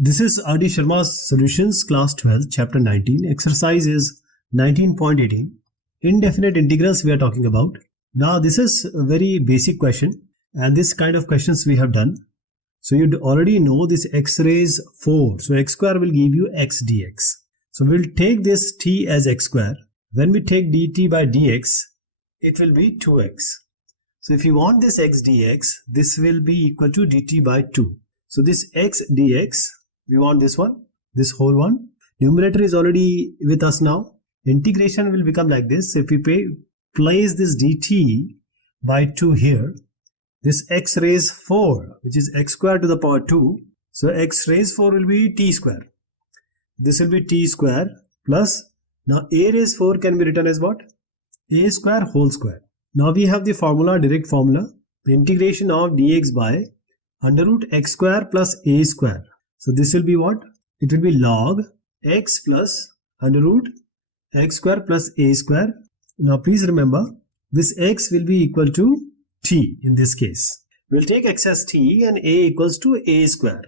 This is R.D. Sharma's Solutions, Class 12, Chapter 19. Exercise is 19.18. Indefinite integrals we are talking about. Now, this is a very basic question, and this kind of questions we have done. So, you already know this x raised 4. So, x square will give you x dx. So, we'll take this t as x square. When we take dt by dx, it will be 2x. So, if you want this x dx, this will be equal to dt by 2. So, this x dx, we want this one, this whole one. Numerator is already with us now. Integration will become like this. If we place this dt by 2 here, this x raised 4, which is x square to the power 2. So x raised 4 will be t square. This will be t square plus, now a raised 4 can be written as what? A square whole square. Now we have the formula, direct formula. The integration of dx by under root x square plus a square. So this will be what? It will be log x plus under root x square plus a square. Now please remember, this x will be equal to t in this case. We'll take x as t and a equals to a square.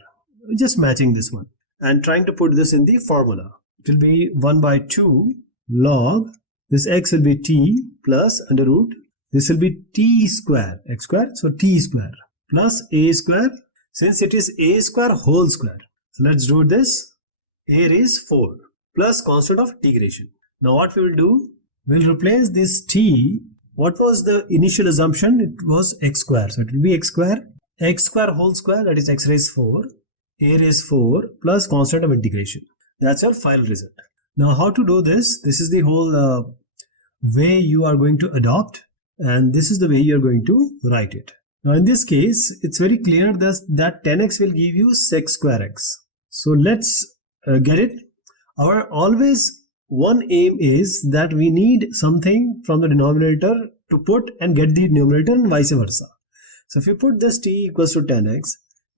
Just matching this one and trying to put this in the formula. It will be 1 by 2 log, this x will be t plus under root, this will be t square, x square, so t square plus a square, since it is a square whole square. So let's do this. A raised 4 plus constant of integration. Now what we will do, we'll replace this t. What was the initial assumption? It was x square. So it will be x square whole square, that is x raised 4, a raised 4 plus constant of integration. That's your final result. Now how to do this? This is the whole way you are going to adopt, and this is the way you are going to write it. Now in this case, it's very clear that 10x will give you sec square x. So let's get it. Our always one aim is that we need something from the denominator to put and get the numerator and vice versa. So if you put this t equals to 10x,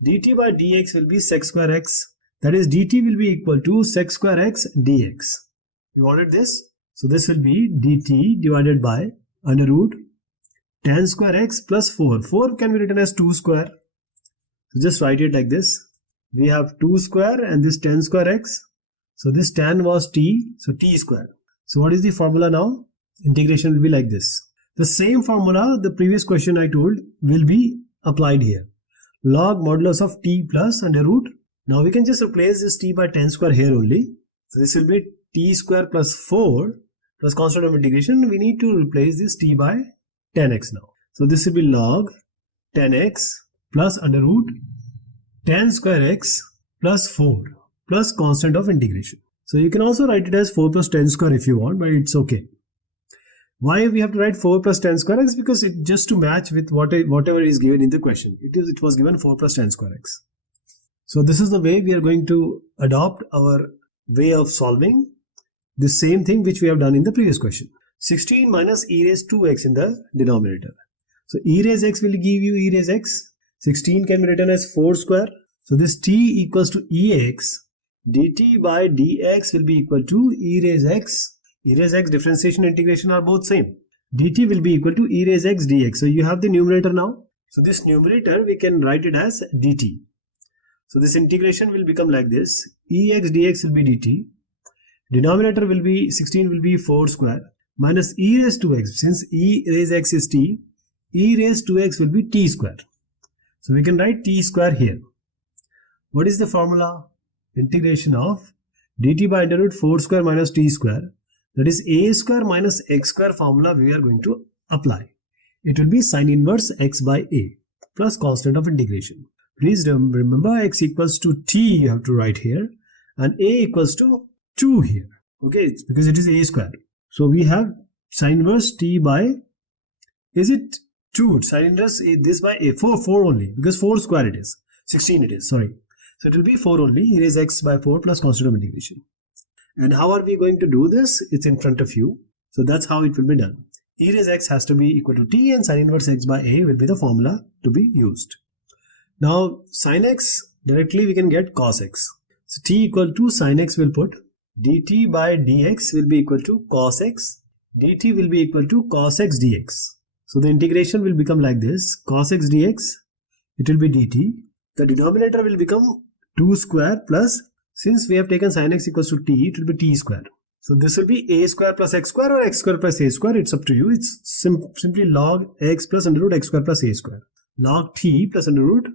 dt by dx will be sec square x. That is dt will be equal to sec square x dx. You wanted this? So this will be dt divided by under root 10 square x plus 4. 4 can be written as 2 square. So just write it like this. We have 2 square and this 10 square x. So this 10 was t, so t square. So what is the formula now? Integration will be like this. The same formula, the previous question I told, will be applied here. Log modulus of t plus under root. Now we can just replace this t by 10 square here only. So this will be t square plus 4 plus constant of integration. We need to replace this t by 10x now. So this will be log 10x plus under root 10 square x plus 4 plus constant of integration. So you can also write it as 4 plus 10 square if you want, but it's okay. Why we have to write 4 plus 10 square x? Because it just to match with whatever is given in the question. It was given 4 plus 10 square x. So this is the way we are going to adopt our way of solving the same thing which we have done in the previous question. 16 minus e raised 2x in the denominator. So e raised x will give you e raised x. 16 can be written as 4 square. So this t equals to ex. Dt by dx will be equal to e raised x. E raised x differentiation and integration are both same. Dt will be equal to e raised x dx. So you have the numerator now. So this numerator we can write it as dt. So this integration will become like this. Ex dx will be dt. Denominator will be 16 will be 4 square. Minus e raised 2x, since e raised x is t, e raised 2x will be t square. So we can write t square here. What is the formula? Integration of dt by under root 4 square minus t square. That is a square minus x square formula we are going to apply. It will be sine inverse x by a plus constant of integration. Please remember x equals to t you have to write here and a equals to 2 here. Okay, it's because it is a square. So we have sine inverse t by, is it 2? Sine inverse this by a, 4 only, because 4 square it is, 16 it is, sorry. So it will be 4 only, e raised x by 4 plus constant of integration. And how are we going to do this? It's in front of you. So that's how it will be done. E raised x has to be equal to t and sine inverse x by a will be the formula to be used. Now sin x, directly we can get cos x. So t equal to sin x will put dt by dx will be equal to cos x, dt will be equal to cos x dx. So the integration will become like this, cos x dx, it will be dt. The denominator will become 2 square plus, since we have taken sin x equals to t, it will be t square. So this will be a square plus x square or x square plus a square. It's up to you. It's simply log x plus under root x square plus a square. Log t plus under root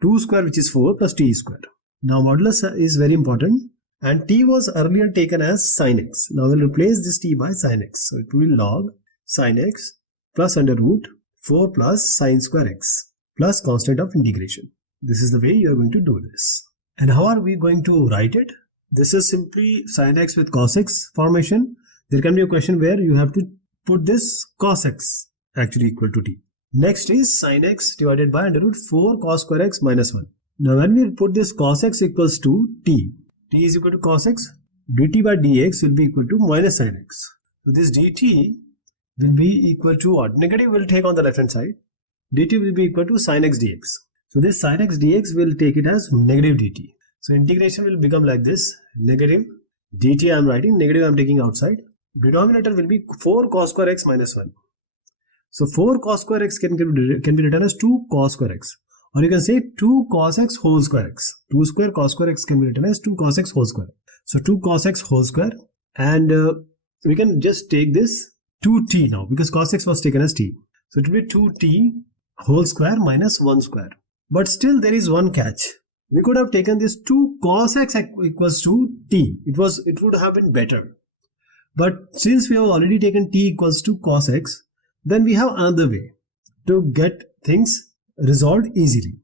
2 square, which is 4, plus t square. Now modulus is very important, and t was earlier taken as sin x. Now we'll replace this t by sin x. So it will be log sin x plus under root 4 plus sin square x plus constant of integration. This is the way you are going to do this. And how are we going to write it? This is simply sin x with cos x formation. There can be a question where you have to put this cos x actually equal to t. Next is sin x divided by under root 4 cos square x minus 1. Now when we put this cos x equals to t is equal to cos x, dt by dx will be equal to minus sin x. So this dt will be equal to what? Negative will take on the left hand side. Dt will be equal to sin x dx. So this sin x dx will take it as negative dt. So integration will become like this. Negative dt I am writing, negative I am taking outside. Denominator will be 4 cos square x minus 1. So 4 cos square x can be written as 2 cos square x. Or you can say 2 cos x whole square x. 2 square cos square x can be written as 2 cos x whole square. So 2 cos x whole square, and we can just take this 2t now because cos x was taken as t. So it will be 2t whole square minus 1 square. But still there is one catch. We could have taken this 2 cos x equals to t. It would have been better. But since we have already taken t equals to cos x, then we have another way to get things resolved easily.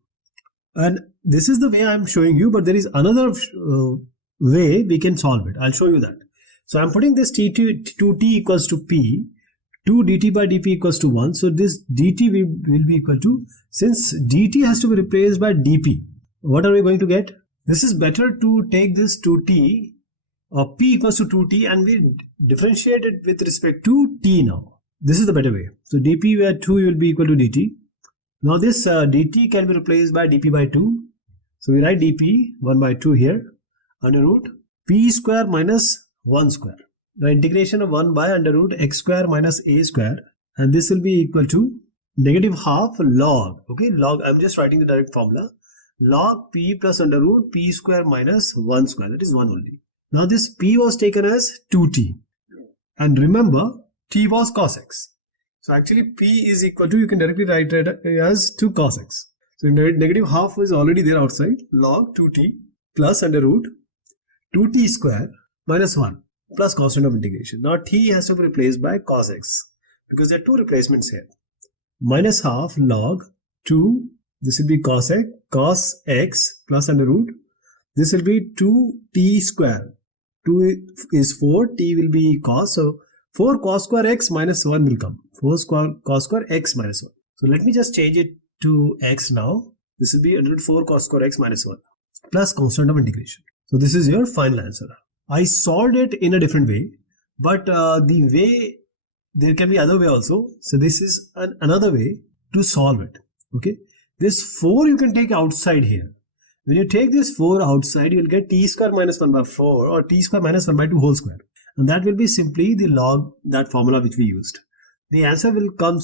And this is the way I am showing you, but there is another way we can solve it. I'll show you that. So I'm putting this t to t equals to p, 2 dt by dp equals to 1. So this dt will be equal to, since dt has to be replaced by dp, what are we going to get? This is better to take this 2t or p equals to 2t and we differentiate it with respect to t now. This is the better way. So dp where 2 will be equal to dt. Now this dt can be replaced by dp by 2. So we write dp 1 by 2 here under root p square minus 1 square. The integration of 1 by under root x square minus a square, and this will be equal to negative half log. Okay, log, I'm just writing the direct formula. Log p plus under root p square minus 1 square. That is 1 only. Now this p was taken as 2t. And remember, t was cos x. So actually p is equal to, you can directly write it as 2 cos x. So negative half is already there outside. Log 2t plus under root 2t square minus 1 plus constant of integration. Now t has to be replaced by cos x because there are two replacements here. Minus half log 2, this will be cos x plus under root. This will be 2t square. 2 is 4, t will be cos. So 4 cos square x minus 1 will come. 4 cos square x minus 1. So let me just change it to x now. This will be under root 4 cos square x minus 1 plus constant of integration. So this is your final answer. I solved it in a different way, but the way, there can be other way also. So this is another way to solve it. Okay, this 4 you can take outside here. When you take this 4 outside, you will get t square minus 1 by 4 or t square minus 1 by 2 whole square. And that will be simply the log, that formula which we used. The answer will come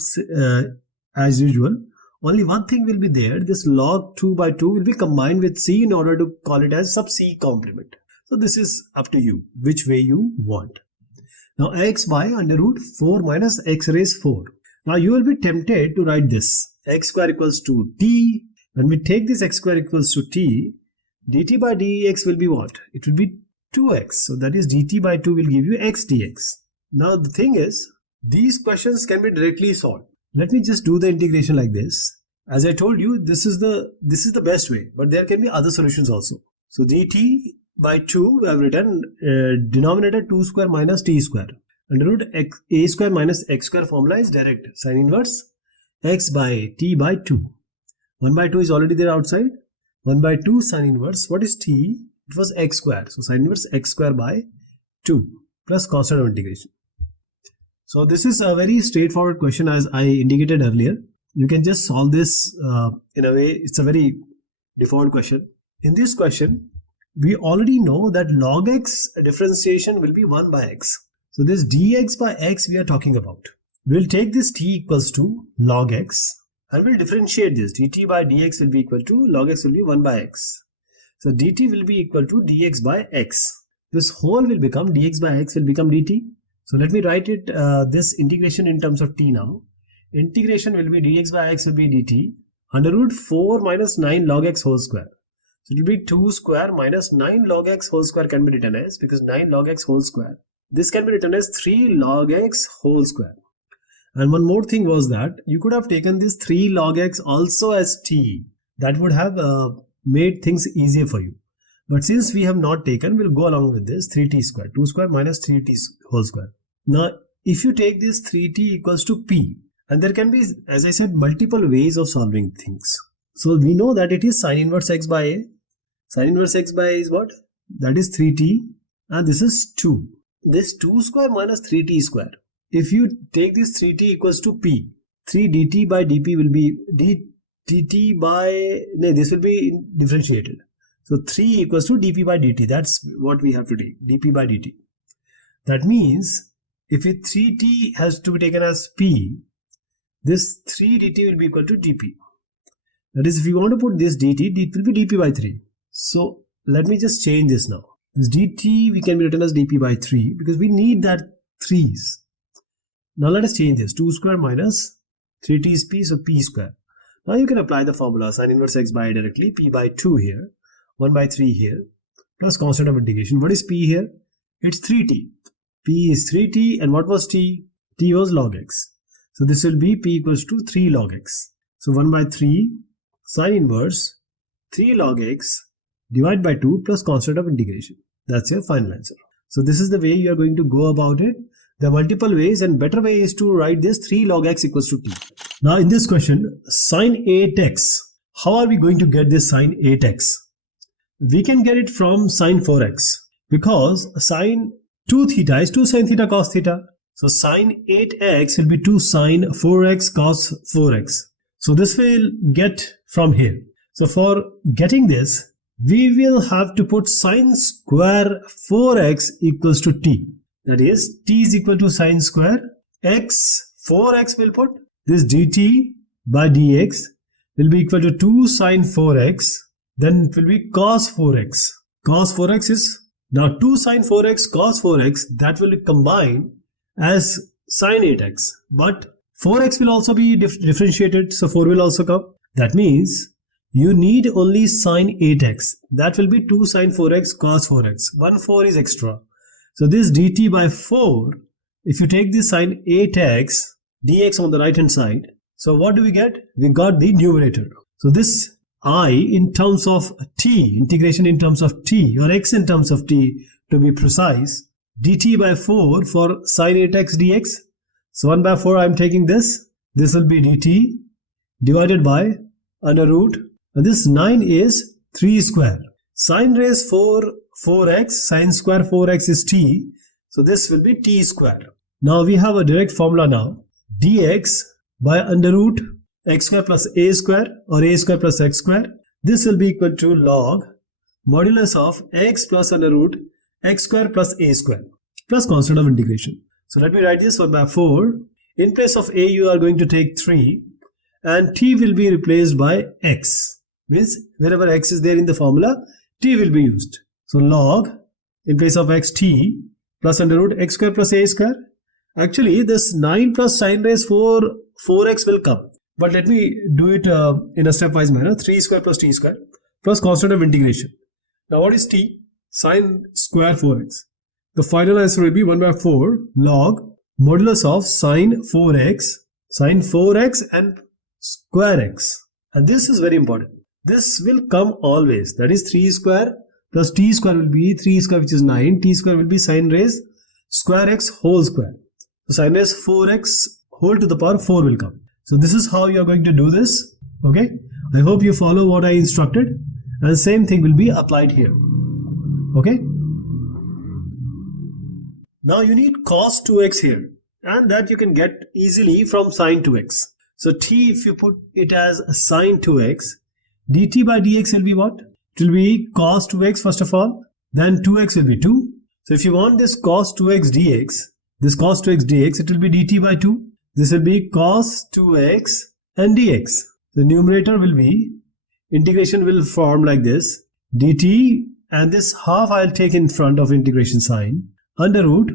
as usual. Only one thing will be there. This log 2 by 2 will be combined with c in order to call it as sub c complement. So this is up to you, which way you want. Now x by under root 4 minus x raised 4. Now you will be tempted to write this. X square equals to t. When we take this x square equals to t, dt by dx will be what? It will be 2x. So that is dt by 2 will give you x dx. Now the thing is, these questions can be directly solved. Let me just do the integration like this. As I told you, this is the best way, but there can be other solutions also. So dt by 2 we have written denominator 2 square minus t square. Under root a square minus x square formula is direct. Sin inverse x by t by 2. 1 by 2 is already there outside. 1 by 2 sin inverse. What is t? It was x square. So sin inverse x square by 2 plus constant of integration. So this is a very straightforward question as I indicated earlier. You can just solve this in a way. It's a very default question. In this question, we already know that log x differentiation will be 1 by x. So this dx by x we are talking about. We'll take this t equals to log x and we'll differentiate this. dt by dx will be equal to log x will be 1 by x. So dt will be equal to dx by x. This whole will become dx by x will become dt. So let me write it this integration in terms of t now. Integration will be dx by x will be dt under root 4 minus 9 log x whole square. So it will be 2 square minus 9 log x whole square can be written as, because 9 log x whole square, this can be written as 3 log x whole square. And one more thing was that you could have taken this 3 log x also as t. That would have made things easier for you. But since we have not taken, we'll go along with this 3t square, 2 square minus 3t whole square. Now, if you take this 3t equals to p, and there can be, as I said, multiple ways of solving things. So we know that it is sine inverse x by a. Sine inverse x by a is what? That is 3t, and this is 2. This 2 square minus 3t square. If you take this 3t equals to p, 3 dt by dp will be dt by, no, this will be differentiated. So 3 equals to dp by dt. That's what we have to take, dp by dt. That means if 3t has to be taken as p, this 3 dt will be equal to dp. That is, if you want to put this dt, it will be dp by 3. So let me just change this now. This dt we can be written as dp by 3 because we need that 3's. Now let us change this. 2 square minus 3t is p, so p square. Now you can apply the formula sine inverse x by a directly, p by 2 here, 1 by 3 here, plus constant of integration. What is p here? It's 3t. P is 3t, and what was t? T was log x. So this will be p equals to 3 log x. So 1 by 3 sine inverse 3 log x divided by 2 plus constant of integration. That's your final answer. So this is the way you are going to go about it. There are multiple ways, and better way is to write this 3 log x equals to t. Now in this question, sine 8x. How are we going to get this sine 8x? We can get it from sine 4x, because sine 2 theta is 2 sine theta cos theta. So sine 8x will be 2 sine 4x cos 4x. So this will get from here. So for getting this, we will have to put sine square 4x equals to t. That is, t is equal to sine square x, 4x will put this dt by dx will be equal to 2 sine 4x, then it will be cos 4x. Cos 4x is now 2 sine 4x cos 4x, that will be combined as sine 8x. But 4x will also be differentiated, so 4 will also come. That means you need only sine 8x. That will be 2 sine 4x cos 4x. 1 4 is extra. So this dt by 4, if you take this sine 8x dx on the right hand side, so what do we get? We got the numerator. So this I in terms of t, integration in terms of t, or x in terms of t to be precise, dt by 4 for sine 8x dx. So 1 by 4 I am taking this. This will be dt divided by under root, and this 9 is 3 square. Sine raised 4x, sine square 4x is t. So this will be t square. Now we have a direct formula now. Dx by under root x square plus a square, or a square plus x square. This will be equal to log modulus of x plus under root x square plus a square plus constant of integration. So let me write this 1 by 4. In place of a you are going to take 3, and t will be replaced by x. Means wherever x is there in the formula, t will be used. So log in place of x t plus under root x square plus a square. Actually this 9 plus sine raised 4x will come. But let me do it in a stepwise manner. 3 square plus t square plus constant of integration. Now what is t? Sine square 4x. The final answer will be 1 by 4 log modulus of sine 4x and square x. And this is very important. This will come always. That is 3 square plus t square will be 3 square, which is 9. T square will be sine raised square x whole square. So sine raised 4x whole to the power 4 will come. So this is how you are going to do this. Okay. I hope you follow what I instructed, and same thing will be applied here. Okay. Now you need cos 2x here, and that you can get easily from sine 2x. So t, if you put it as sine 2x, dt by dx will be what? It will be cos 2x first of all, then 2x will be 2. So if you want this cos 2x dx, it will be dt by 2. This will be cos 2x and dx. The numerator will be, integration will form like this, dt, and this half I'll take in front of integration sign, under root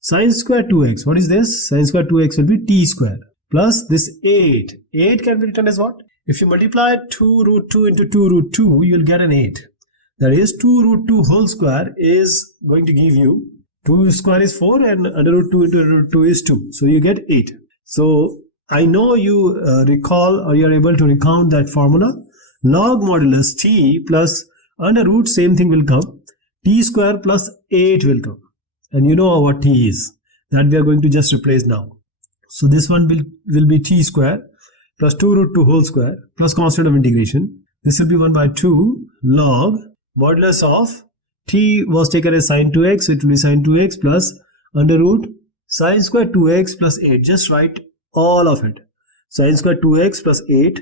sine square 2x. What is this? Sine square 2x will be t square plus this 8. 8 can be written as what? If you multiply 2 root 2 into 2 root 2, you'll get an 8. That is 2 root 2 whole square is going to give you 2 square is 4 and under root 2 into root 2 is 2. So you get 8. So I know you recall or you are able to recount that formula. Log modulus t plus under root, same thing will come. T square plus 8 will come. And you know what t is. That we are going to just replace now. So this one will be t square plus 2 root 2 whole square plus constant of integration. This will be 1 by 2 log modulus of t was taken as sine 2x. So it will be sine 2x plus under root sine square 2x plus 8. Just write all of it. Sine square 2x plus 8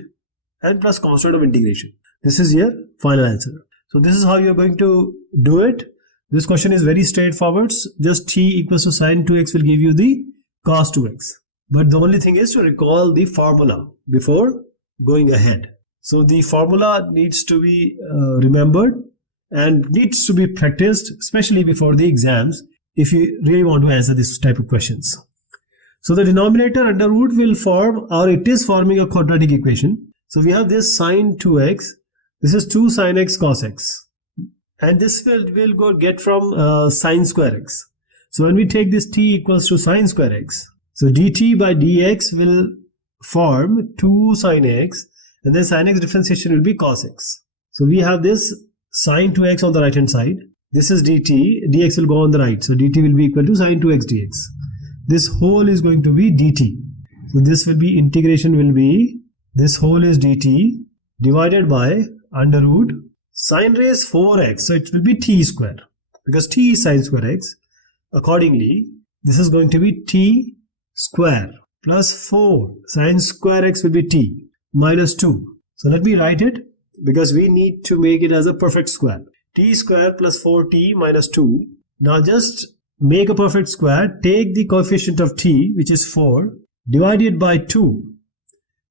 and plus constant of integration. This is your final answer. So this is how you are going to do it. This question is very straightforward. Just t equals to sine 2x will give you the cos 2x. But the only thing is to recall the formula before going ahead. So the formula needs to be remembered and needs to be practiced, especially before the exams, if you really want to answer this type of questions. So the denominator under root will form, or it is forming, a quadratic equation. So we have this sine 2x. This is 2 sine x cos x. And this will go get from sine square x. So when we take this t equals to sine square x, so dt by dx will form 2 sine x, and then sine x differentiation will be cos x. So we have this sine 2x on the right hand side. This is dt, dx will go on the right. So dt will be equal to sine 2x dx. This whole is going to be dt. So this will be integration will be, this whole is dt divided by under root sine raised 4x. So it will be t square because t is sine square x. Accordingly, this is going to be t square plus 4 sine square x will be t minus 2. So let me write it because we need to make it as a perfect square. T square plus 4t minus 2. Now just make a perfect square. Take the coefficient of t, which is 4, divide it by 2.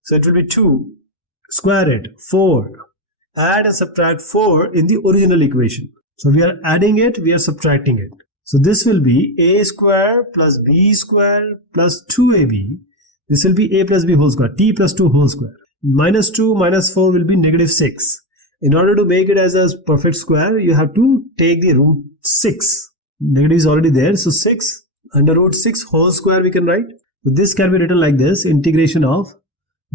So it will be 2. Square it, 4. Add and subtract 4 in the original equation. So we are adding it, we are subtracting it. So this will be a square plus b square plus 2ab. This will be a plus b whole square, t plus 2 whole square. Minus 2 minus 4 will be negative 6. In order to make it as a perfect square, you have to take the root 6. Negative is already there. So 6 under root 6 whole square we can write. So this can be written like this. Integration of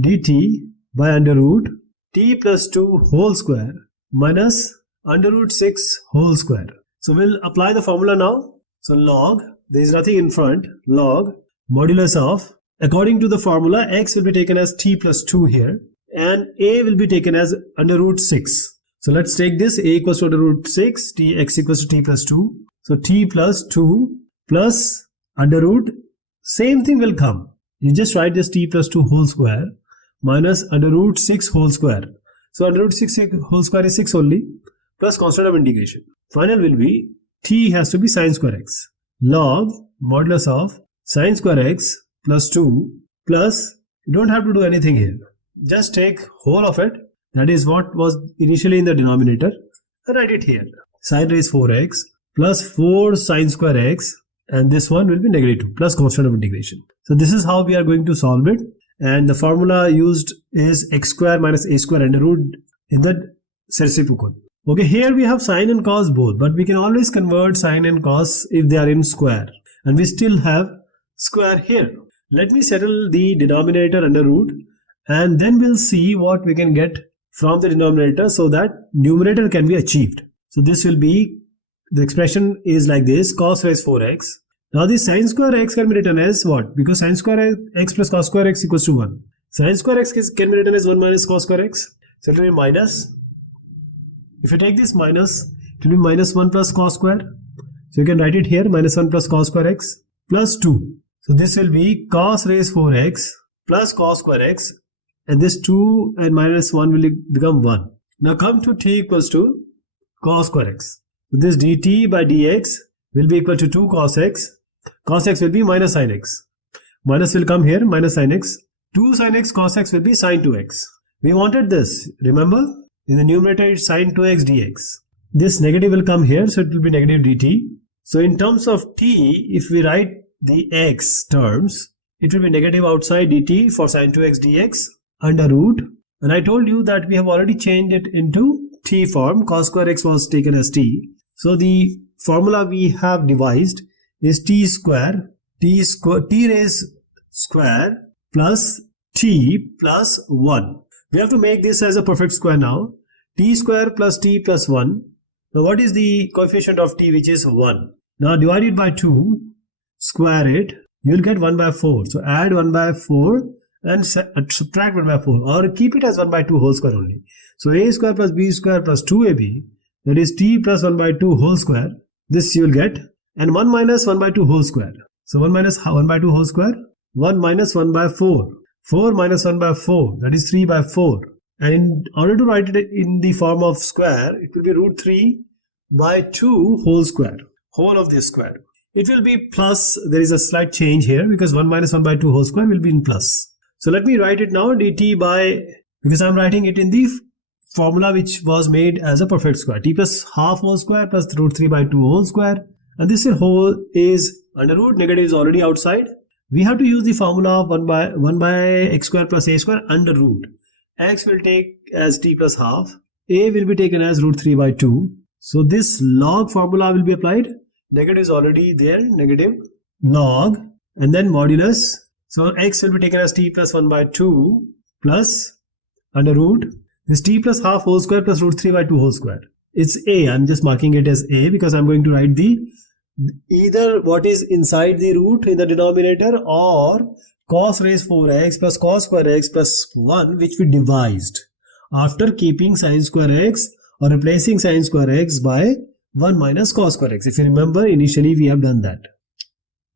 dt by under root t plus 2 whole square minus under root 6 whole square. So we'll apply the formula now. So log, there is nothing in front, log modulus of, according to the formula, x will be taken as t plus 2 here and a will be taken as under root 6. So let's take this, a equals to under root 6, t x equals to t plus 2. So t plus 2 plus under root, same thing will come. You just write this t plus 2 whole square minus under root 6 whole square. So under root 6 whole square is 6 only, plus constant of integration. Final will be t has to be sine square x. Log modulus of sine square x plus 2 plus, you don't have to do anything here. Just take whole of it. That is what was initially in the denominator. Write it here. Sine raised 4x plus 4 sine square x, and this one will be negative 2 plus constant of integration. So this is how we are going to solve it. And the formula used is x square minus a square under root in the reciprocal. Okay, here we have sine and cos both, but we can always convert sine and cos if they are in square. And we still have square here. Let me settle the denominator under root and then we'll see what we can get from the denominator so that numerator can be achieved. So this will be, the expression is like this, cos raised 4x. Now this sine square x can be written as what? Because sine square x plus cos square x equals to 1. Sine square x can be written as 1 minus cos square x. So it will be minus. If you take this minus, it will be minus 1 plus cos square. So you can write it here, minus 1 plus cos square x plus 2. So this will be cos raised 4x plus cos square x, and this 2 and minus 1 will become 1. Now come to t equals to cos square x. So this dt by dx will be equal to 2 cos x. Cos x will be minus sin x. Minus will come here, minus sin x. 2 sin x cos x will be sin 2x. We wanted this, remember? In the numerator, it's sine 2x dx. This negative will come here, so it will be negative dt. So in terms of t, if we write the x terms, it will be negative outside dt for sine 2x dx under root. And I told you that we have already changed it into t form. Cos square x was taken as t. So the formula we have devised is t raised square plus t plus 1. We have to make this as a perfect square now. T square plus t plus 1. Now what is the coefficient of t, which is 1? Now divide it by 2, square it, you will get 1 by 4. So add 1 by 4 and subtract 1 by 4, or keep it as 1 by 2 whole square only. So a square plus b square plus 2ab, that is t plus 1 by 2 whole square. This you will get, and 1 minus 1 by 2 whole square. So 1 minus 1 by 2 whole square, 1 minus 1 by 4. 4 minus 1 by 4, that is 3 by 4. And in order to write it in the form of square, it will be root 3 by 2 whole square, whole of this square. It will be plus, there is a slight change here because 1 minus 1 by 2 whole square will be in plus. So let me write it now, dt by, because I am writing it in the formula which was made as a perfect square, t plus half whole square plus root 3 by 2 whole square. And this whole is under root, negative is already outside. We have to use the formula of 1 by x square plus a square under root. X will take as t plus half, a will be taken as root 3 by 2. So this log formula will be applied. Negative is already there, negative log, and then modulus. So x will be taken as t plus 1 by 2 plus under root this t plus half whole square plus root 3 by 2 whole square. It's a, I'm just marking it as a because I'm going to write the either what is inside the root in the denominator or cos raised 4x plus cos square x plus 1, which we devised after keeping sin square x or replacing sin square x by 1 minus cos square x. If you remember, initially we have done that.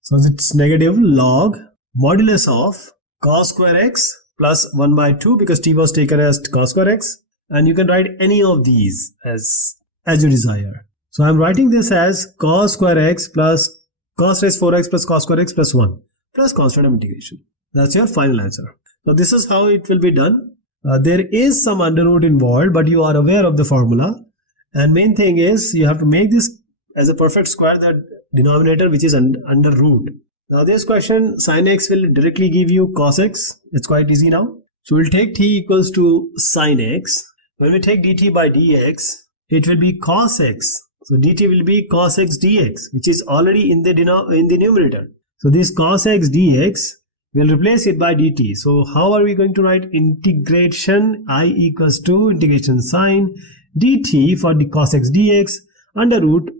So it's negative log modulus of cos square x plus 1 by 2 because t was taken as cos square x, and you can write any of these as you desire. So I'm writing this as cos square x plus cos raised 4x plus cos square x plus 1 plus constant of integration. That's your final answer. So this is how it will be done. There is some under root involved, but you are aware of the formula. And main thing is you have to make this as a perfect square, that denominator which is under root. Now this question, sin x will directly give you cos x. It's quite easy now. So we'll take t equals to sin x. When we take dt by dx, it will be cos x. So dt will be cos x dx, which is already in the numerator. So this cos x dx, we'll replace it by dt. So how are we going to write integration I equals to integration sine dt for the cos x dx under root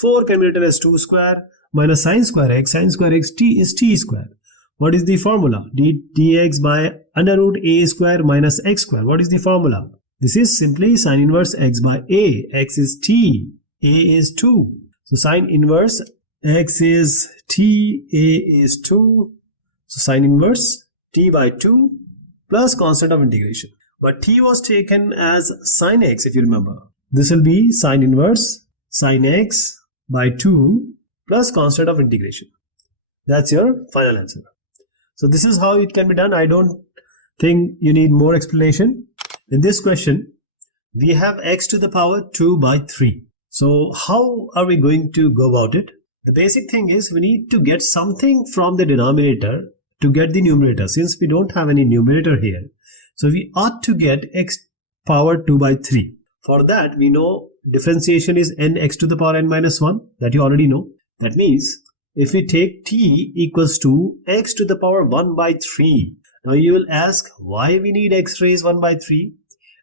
4 can be written as 2 square minus sine square x t is t square. What is the formula? dx by under root a square minus x square. What is the formula? This is simply sine inverse x by a. X is t, a is 2. So sine inverse x is t, a is 2. So sine inverse t by 2 plus constant of integration. But t was taken as sine x, if you remember. This will be sine inverse sine x by 2 plus constant of integration. That's your final answer. So this is how it can be done. I don't think you need more explanation. In this question, we have x to the power 2 by 3. So how are we going to go about it? The basic thing is we need to get something from the denominator to get the numerator. Since we don't have any numerator here, so we ought to get x power 2 by 3. For that, we know differentiation is n x to the power n minus 1. That you already know. That means if we take t equals to x to the power 1 by 3. Now you will ask why we need x raised 1 by 3.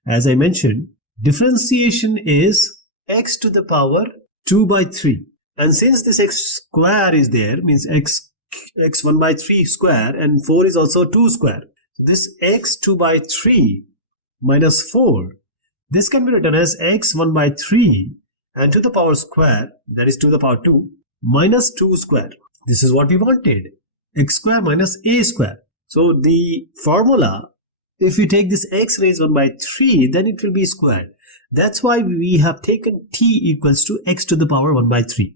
As I mentioned, differentiation is x to the power 2 by 3. And since this x square is there, means x 1 by 3 square, and 4 is also 2 square. So this x 2 by 3 minus 4, this can be written as x 1 by 3 and to the power square, that is to the power 2, minus 2 square. This is what we wanted, x square minus a square. So the formula, if we take this x raised 1 by 3, then it will be squared. That's why we have taken t equals to x to the power 1 by 3.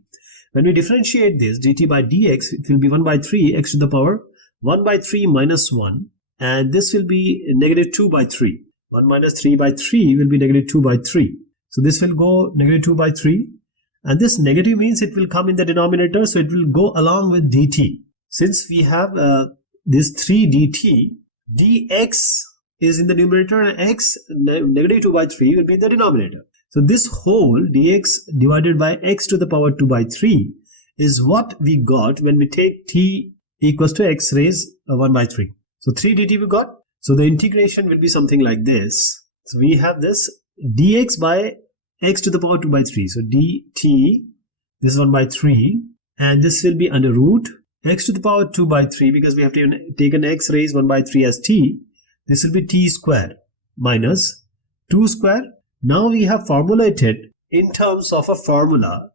When we differentiate this dt by dx, it will be 1 by 3 x to the power 1 by 3 minus 1, and this will be negative 2 by 3. 1 minus 3 by 3 will be negative 2 by 3. So this will go negative 2 by 3. And this negative means it will come in the denominator. So it will go along with dt. Since we have this 3 dt, dx is in the numerator and x negative 2 by 3 will be in the denominator. So this whole dx divided by x to the power 2 by 3 is what we got when we take t equals to x raised 1 by 3. So 3 dt we got. So the integration will be something like this. So we have this dx by x to the power 2 by 3. So dt, this is 1 by 3, and this will be under root x to the power 2 by 3, because we have taken x raised 1 by 3 as t. This will be t square minus 2 square. Now we have formulated in terms of a formula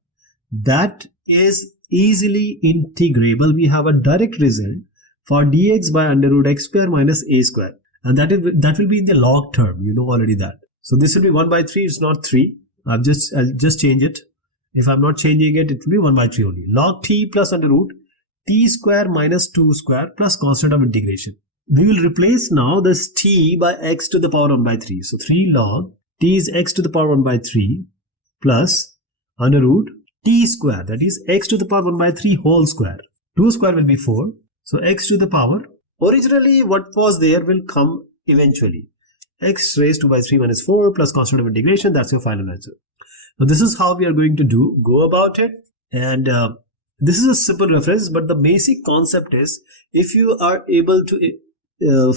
that is easily integrable. We have a direct result for dx by under root x square minus a square, and that will be in the log term. You know already that. So this will be 1 by 3. It's not 3. I'll just change it. If I'm not changing it, it will be 1 by 3 only. Log t plus under root t square minus 2 square plus constant of integration. We will replace now this t by x to the power 1 by 3. So 3 log t is x to the power 1 by 3 plus under root t square, that is x to the power 1 by 3 whole square. 2 square will be 4. So x to the power, originally what was there will come eventually. X raised 2 by 3 minus 4 plus constant of integration. That's your final answer. Now this is how we are going to go about it. And this is a simple reference, but the basic concept is, if you are able to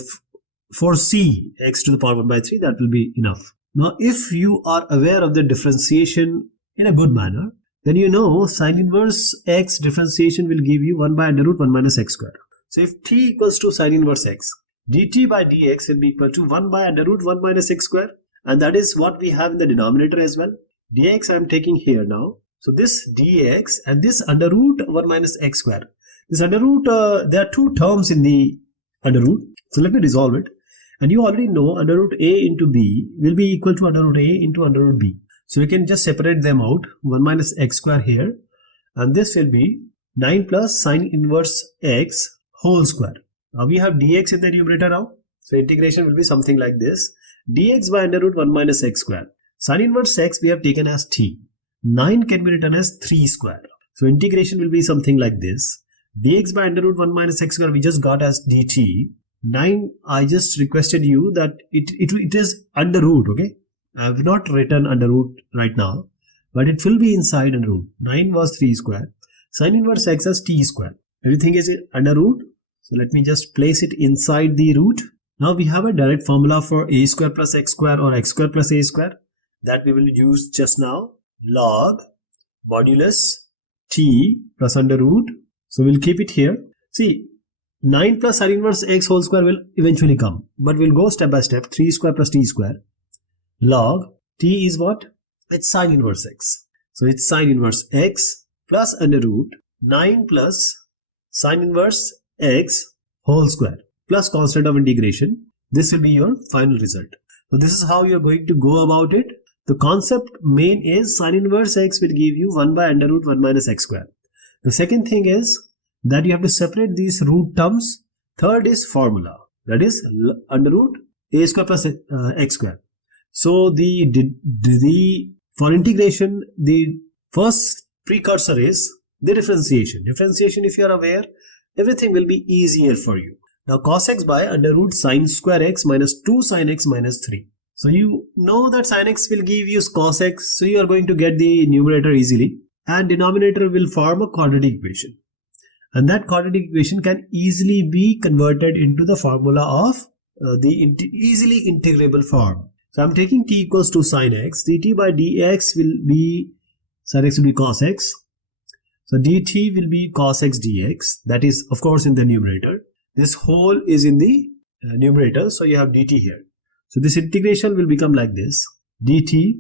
foresee x to the power 1 by 3, that will be enough. Now if you are aware of the differentiation in a good manner, then you know sine inverse x differentiation will give you 1 by under root 1 minus x square. So if t equals to sine inverse x, dt by dx will be equal to 1 by under root 1 minus x square, and that is what we have in the denominator as well. Dx I am taking here now. So this dx and this under root 1 minus x square. This under root, there are two terms in the under root. So let me resolve it. And you already know under root a into b will be equal to under root a into under root b. So we can just separate them out. 1 minus x square here. And this will be 9 plus sine inverse x whole square. Now we have dx in the numerator now. So integration will be something like this. Dx by under root 1 minus x square. Sine inverse x we have taken as t. 9 can be written as 3 square. So integration will be something like this. Dx by under root 1 minus x square we just got as dt. 9, I just requested you that it is under root, okay? I have not written under root right now, but it will be inside under root. 9 was 3 square. Sine inverse x as t square. Everything is under root. So let me just place it inside the root. Now we have a direct formula for a square plus x square or x square plus a square that we will use just now. Log modulus t plus under root. So we'll keep it here. See, 9 plus sine inverse x whole square will eventually come, but we'll go step by step. 3 square plus t square. Log t is what? It's sine inverse x. So it's sine inverse x plus under root 9 plus sine inverse x whole square plus constant of integration. This will be your final result. So this is how you're going to go about it. The concept main is sine inverse x will give you 1 by under root 1 minus x square. The second thing is that you have to separate these root terms. Third is formula, that is under root a square plus x square. So for integration, the first precursor is the differentiation. Differentiation, if you are aware, everything will be easier for you. Now cos x by under root sine square x minus 2 sine x minus 3. So you know that sine x will give you cos x. So you are going to get the numerator easily. And denominator will form a quadratic equation. And that quadratic equation can easily be converted into the formula of the easily integrable form. So I'm taking t equals to sine x. dt by dx will be, sine x will be cos x. So dt will be cos x dx. That is, of course, in the numerator. This whole is in the numerator. So you have dt here. So this integration will become like this. dt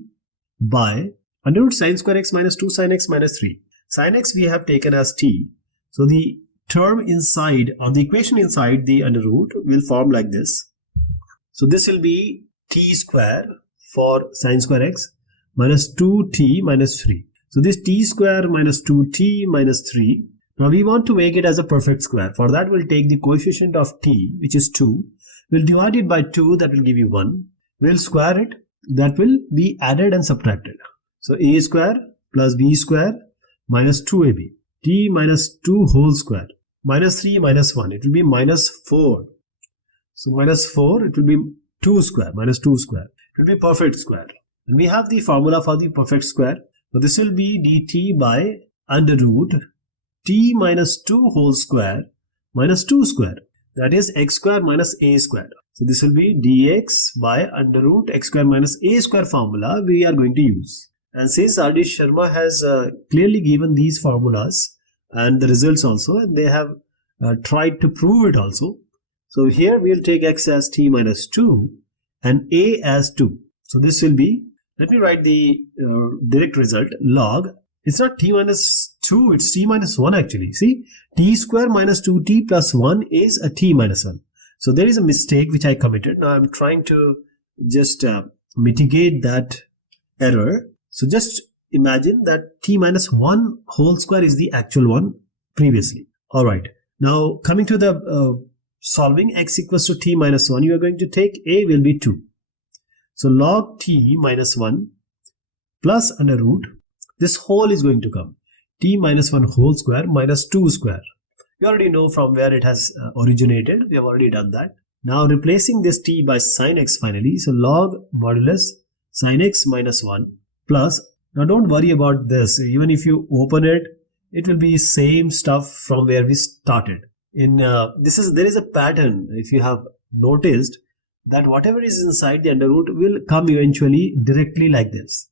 by under root sine square x minus 2 sine x minus 3. Sine x we have taken as t. So the term inside or the equation inside the under root will form like this. So this will be t square for sine square x minus 2t minus 3. So this t square minus 2t minus 3. Now we want to make it as a perfect square. For that we'll take the coefficient of t, which is 2. We'll divide it by 2, that will give you 1. We'll square it. That will be added and subtracted. So a square plus b square minus 2ab. T minus 2 whole square. Minus 3 minus 1. It will be minus 4. So minus 4, it will be 2 square. Minus 2 square. It will be perfect square. And we have the formula for the perfect square. So this will be dt by under root t minus 2 whole square minus 2 square. That is x square minus a square. So this will be dx by under root x square minus a square formula we are going to use. And since r.d.sharma has clearly given these formulas and the results also, and they have tried to prove it also. So here we will take x as t minus 2 and a as 2. So this will be, let me write the direct result, log. It's not t minus 2, it's t minus 1 actually. See, t square minus 2t plus 1 is a t minus 1. So there is a mistake which I committed. Now I'm trying to just mitigate that error. So just imagine that t minus 1 whole square is the actual one previously. Alright, now coming to the solving x equals to t minus 1, you are going to take a will be 2. So log t minus 1 plus under root, this whole is going to come. T minus 1 whole square minus 2 square. You already know from where it has originated. We have already done that. Now replacing this t by sin x finally. So log modulus sin x minus 1 plus. Now don't worry about this. Even if you open it, it will be same stuff from where we started. There is a pattern. If you have noticed that whatever is inside the under root will come eventually directly like this.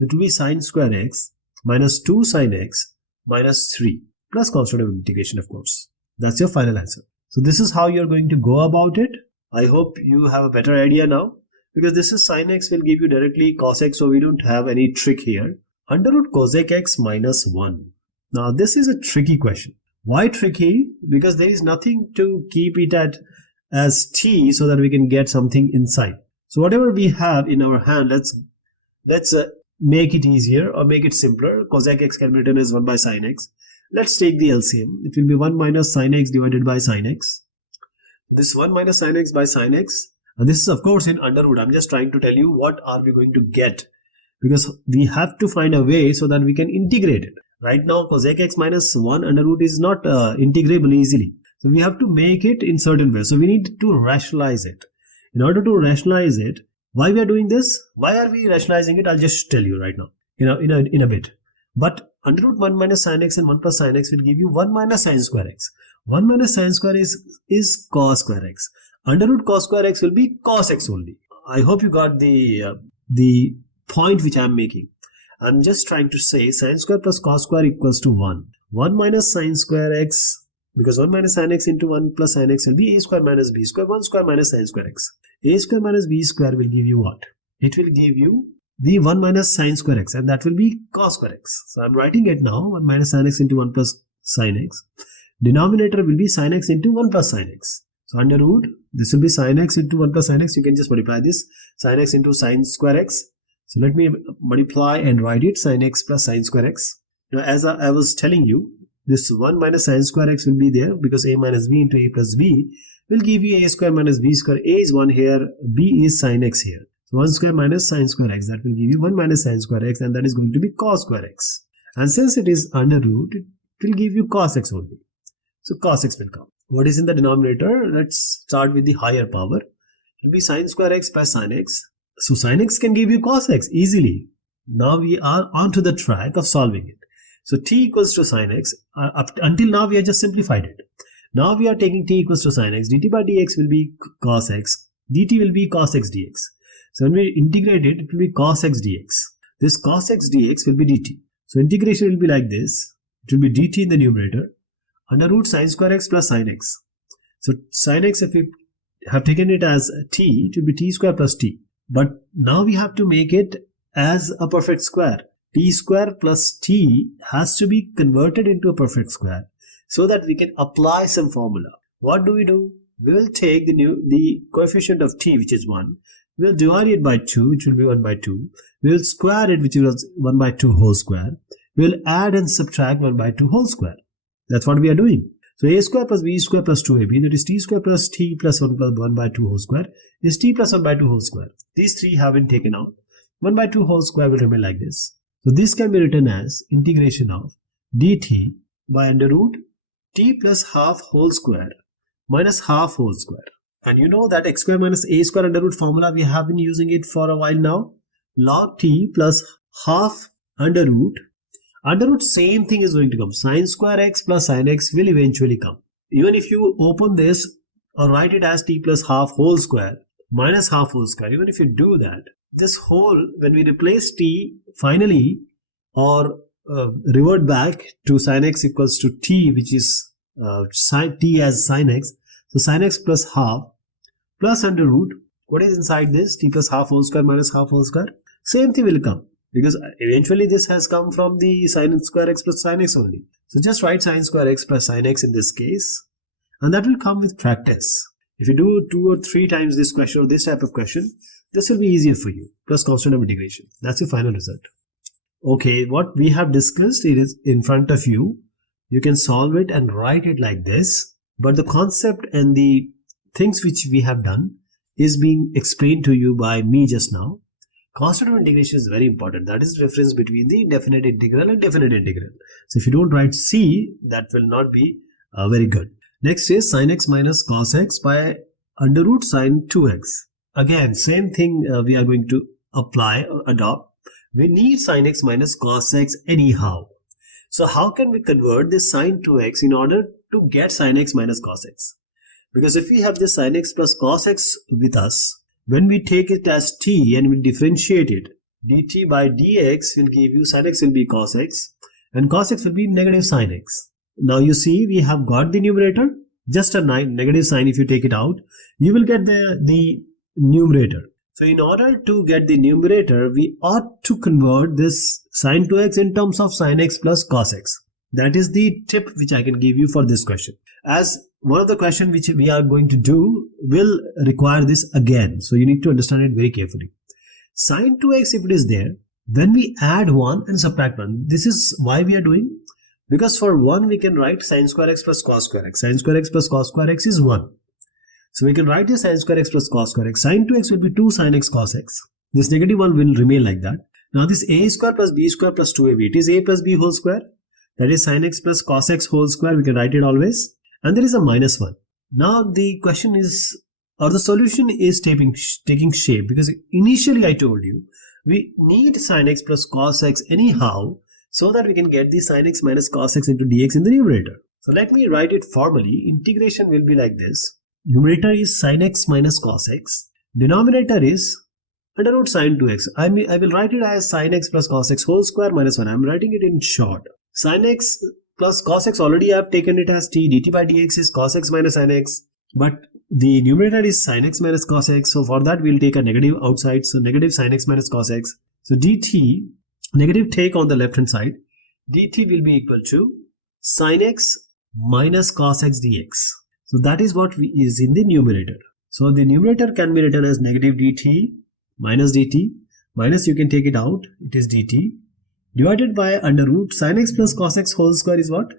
It will be sin square x minus 2 sin x minus 3 plus constant of integration, of course. That's your final answer. So this is how you're going to go about it. I hope you have a better idea now, because this is sin x will give you directly cos x, so we don't have any trick here. Under root cosec x minus 1. Now this is a tricky question. Why tricky? Because there is nothing to keep it at as t so that we can get something inside. So whatever we have in our hand, let's make it easier or make it simpler. Cosec x can be written as 1 by sin x. Let's take the LCM. It will be 1 minus sin x divided by sin x. This 1 minus sin x by sin x. And this is of course in under root. I'm just trying to tell you what are we going to get. Because we have to find a way so that we can integrate it. Right now cosec x minus 1 under root is not integrable easily. So we have to make it in certain way. So we need to rationalize it. In order to rationalize it, why we are doing this? Why are we rationalizing it? I'll just tell you right now. In a bit. But under root 1 minus sin x and 1 plus sin x will give you 1 minus sin square x. 1 minus sin square is cos square x. Under root cos square x will be cos x only. I hope you got the point which I am making. I'm just trying to say sin square plus cos square equals to 1. 1 minus sin square x, because 1 minus sin x into 1 plus sin x will be a square minus b square, 1 square minus sin square x. A square minus b square will give you what? It will give you the 1 minus sin square x, and that will be cos square x. So I'm writing it now, 1 minus sin x into 1 plus sin x. Denominator will be sin x into 1 plus sin x. So under root, this will be sin x into 1 plus sin x. You can just multiply this, sin x into sin square x. So let me multiply and write it, sin x plus sin square x. Now as I was telling you, this 1 minus sin square x will be there because a minus b into a plus b will give you a square minus b square. A is 1 here, b is sin x here. So 1 square minus sin square x, that will give you 1 minus sin square x, and that is going to be cos square x. And since it is under root, it will give you cos x only. So cos x will come. What is in the denominator? Let's start with the higher power. It will be sin square x plus sin x. So sin x can give you cos x easily. Now we are onto the track of solving it. So t equals to sin x. Until now we have just simplified it. Now we are taking t equals to sin x. Dt by dx will be cos x. Dt will be cos x dx. So when we integrate it, it will be cos x dx. This cos x dx will be dt. So integration will be like this. It will be dt in the numerator under root sin square x plus sin x. So sin x, if we have taken it as t, it will be t square plus t. But now we have to make it as a perfect square. T square plus t has to be converted into a perfect square so that we can apply some formula. What do? We will take the coefficient of t, which is 1. We will divide it by 2, which will be 1 by 2. We will square it, which is 1 by 2 whole square. We will add and subtract 1 by 2 whole square. That's what we are doing. So a square plus b square plus 2ab, that is t square plus t plus 1 plus 1 by 2 whole square is t plus 1 by 2 whole square. These three have been taken out. 1 by 2 whole square will remain like this. So this can be written as integration of dt by under root t plus half whole square minus half whole square. And you know that x square minus a square under root formula, we have been using it for a while now. Log t plus half under root. Under root, same thing is going to come. Sine square x plus sine x will eventually come. Even if you open this or write it as t plus half whole square minus half whole square, even if you do that, this whole, when we replace t finally or revert back to sine x equals to t, which is sine t as sine x. So sine x plus half plus under root. What is inside this? T plus half whole square minus half whole square. Same thing will come, because eventually this has come from the sine square x plus sine x only. So just write sine square x plus sine x in this case, and that will come with practice. If you do 2 or 3 times this question or this type of question, this will be easier for you. Plus constant of integration. That's the final result. Okay, what we have discussed, it is in front of you. You can solve it and write it like this. But the concept and the things which we have done is being explained to you by me just now. Constant of integration is very important. That is the difference between the definite integral and definite integral. So if you don't write c, that will not be very good. Next is sin x minus cos x by under root sin 2x. Again, same thing we are going to apply or adopt. We need sin x minus cos x anyhow. So how can we convert this sin 2x in order to get sin x minus cos x? Because if we have this sin x plus cos x with us, when we take it as t and we differentiate it, dt by dx will give you sin x will be cos x and cos x will be negative sin x. Now you see we have got the numerator, just a negative sign. If you take it out, you will get the numerator. So in order to get the numerator, we ought to convert this sin 2x in terms of sin x plus cos x. That is the tip which I can give you for this question. As one of the questions which we are going to do will require this again. So you need to understand it very carefully. Sin 2x, if it is there, when we add 1 and subtract 1, this is why we are doing. Because for 1 we can write sin square x plus cos square x. Sin square x plus cos square x is 1. So we can write this sin square x plus cos square x. Sin 2x will be 2 sin x cos x. This negative 1 will remain like that. Now this a square plus b square plus 2ab, it is a plus b whole square. That is sin x plus cos x whole square. We can write it always. And there is a minus 1. Now the question is, or the solution is taking shape, because initially I told you we need sin x plus cos x anyhow, so that we can get the sin x minus cos x into dx in the numerator. So let me write it formally. Integration will be like this. Numerator is sin x minus cos x. Denominator is under root sin 2x. I will write it as sin x plus cos x whole square minus 1. I am writing it in short. Sin x plus cos x, already I have taken it as t. Dt by dx is cos x minus sin x. But the numerator is sin x minus cos x. So for that we will take a negative outside. So negative sin x minus cos x. So dt, negative take on the left hand side. Dt will be equal to sin x minus cos x dx. So that is what is in the numerator. So the numerator can be written as negative dt minus dt. Minus you can take it out. It is dt. Divided by under root sin x plus cos x whole square is what?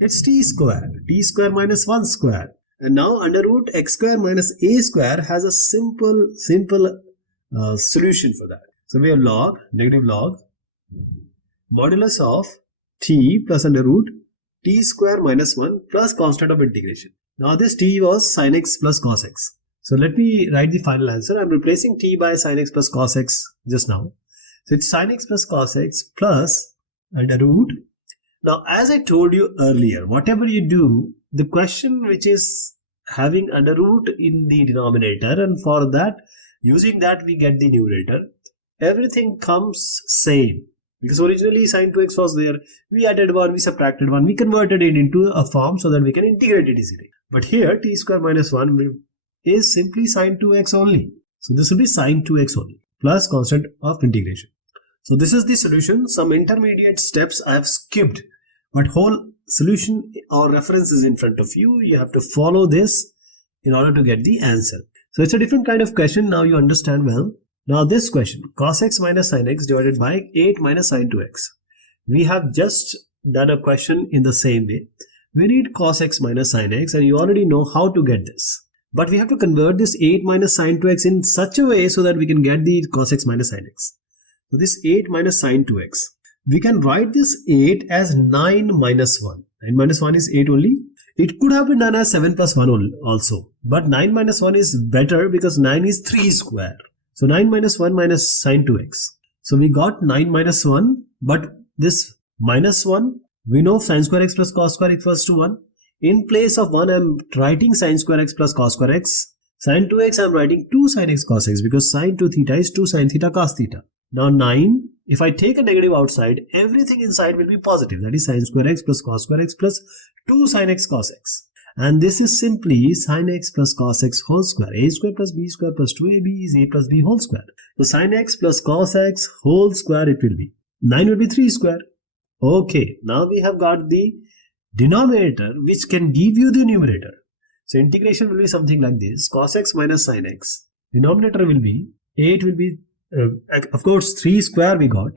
It's t square. T square minus 1 square. And now under root x square minus a square has a simple solution for that. So we have log, negative log, modulus of t plus under root t square minus 1 plus constant of integration. Now this t was sin x plus cos x. So let me write the final answer. I'm replacing t by sin x plus cos x just now. So it's sin x plus cos x plus under root. Now as I told you earlier, whatever you do, the question which is having under root in the denominator, and for that, using that we get the numerator, everything comes same. Because originally sin 2x was there, we added 1, we subtracted 1, we converted it into a form so that we can integrate it easily. But here t square minus 1 is simply sin 2x only. So this will be sin 2x only plus constant of integration. So this is the solution. Some intermediate steps I have skipped, but whole solution or reference is in front of you. You have to follow this in order to get the answer. So it's a different kind of question. Now you understand well. Now this question, cos x minus sin x divided by 8 minus sin 2x. We have just done a question in the same way. We need cos x minus sin x, and you already know how to get this. But we have to convert this 8 minus sin 2x in such a way so that we can get the cos x minus sin x. So this 8 minus sin 2x. We can write this 8 as 9 minus 1. 9 minus 1 is 8 only. It could have been done as 7 plus 1 also. But 9 minus 1 is better because 9 is 3 square. So 9 minus 1 minus sin 2x. So we got 9 minus 1, but this minus 1, we know sin square x plus cos square equals to 1. In place of 1, I am writing sin square x plus cos square x. Sin 2x, I am writing 2 sin x cos x because sin 2 theta is 2 sin theta cos theta. Now 9, if I take a negative outside, everything inside will be positive. That is sin square x plus cos square x plus 2 sin x cos x. And this is simply sin x plus cos x whole square. A square plus b square plus 2ab is a plus b whole square. So sin x plus cos x whole square it will be. 9 will be 3 square. Okay, now we have got the denominator which can give you the numerator. So integration will be something like this. Cos x minus sin x. Denominator will be, 8 will be, of course 3 square we got.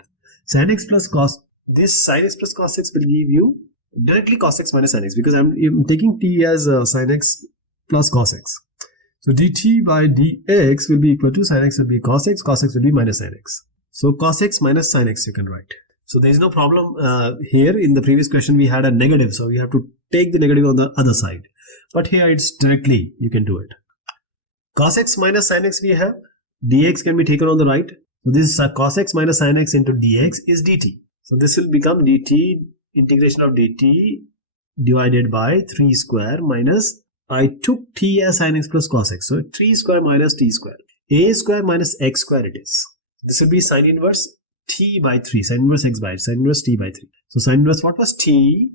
Sin x plus cos, this sin x plus cos x will give you directly cos x minus sin x because I'm taking t as sin x plus cos x. So dt by dx will be equal to sin x will be cos x will be minus sin x. So cos x minus sin x you can write. So there is no problem here. In the previous question we had a negative, so we have to take the negative on the other side. But here it's directly, you can do it. Cos x minus sin x we have, dx can be taken on the right. So this cos x minus sin x into dx is dt. So this will become dt, integration of dt divided by 3 square minus, I took t as sin x plus cos x. So 3 square minus t square. A square minus x square it is. This will be sin inverse t by 3, sin inverse x by sin inverse t by 3. So sin inverse, what was t?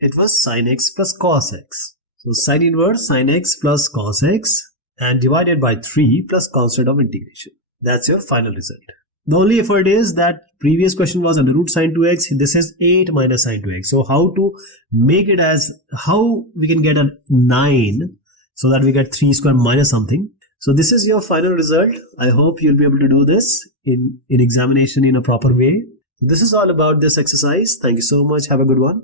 It was sin x plus cos x. So sin inverse sin x plus cos x and divided by 3 plus constant of integration. That's your final result. The only effort is that previous question was under root sin 2x. This is 8 minus sin 2x. So how to make it as, how we can get a 9 so that we get 3 square minus something. So this is your final result. I hope you'll be able to do this in examination in a proper way. This is all about this exercise. Thank you so much. Have a good one.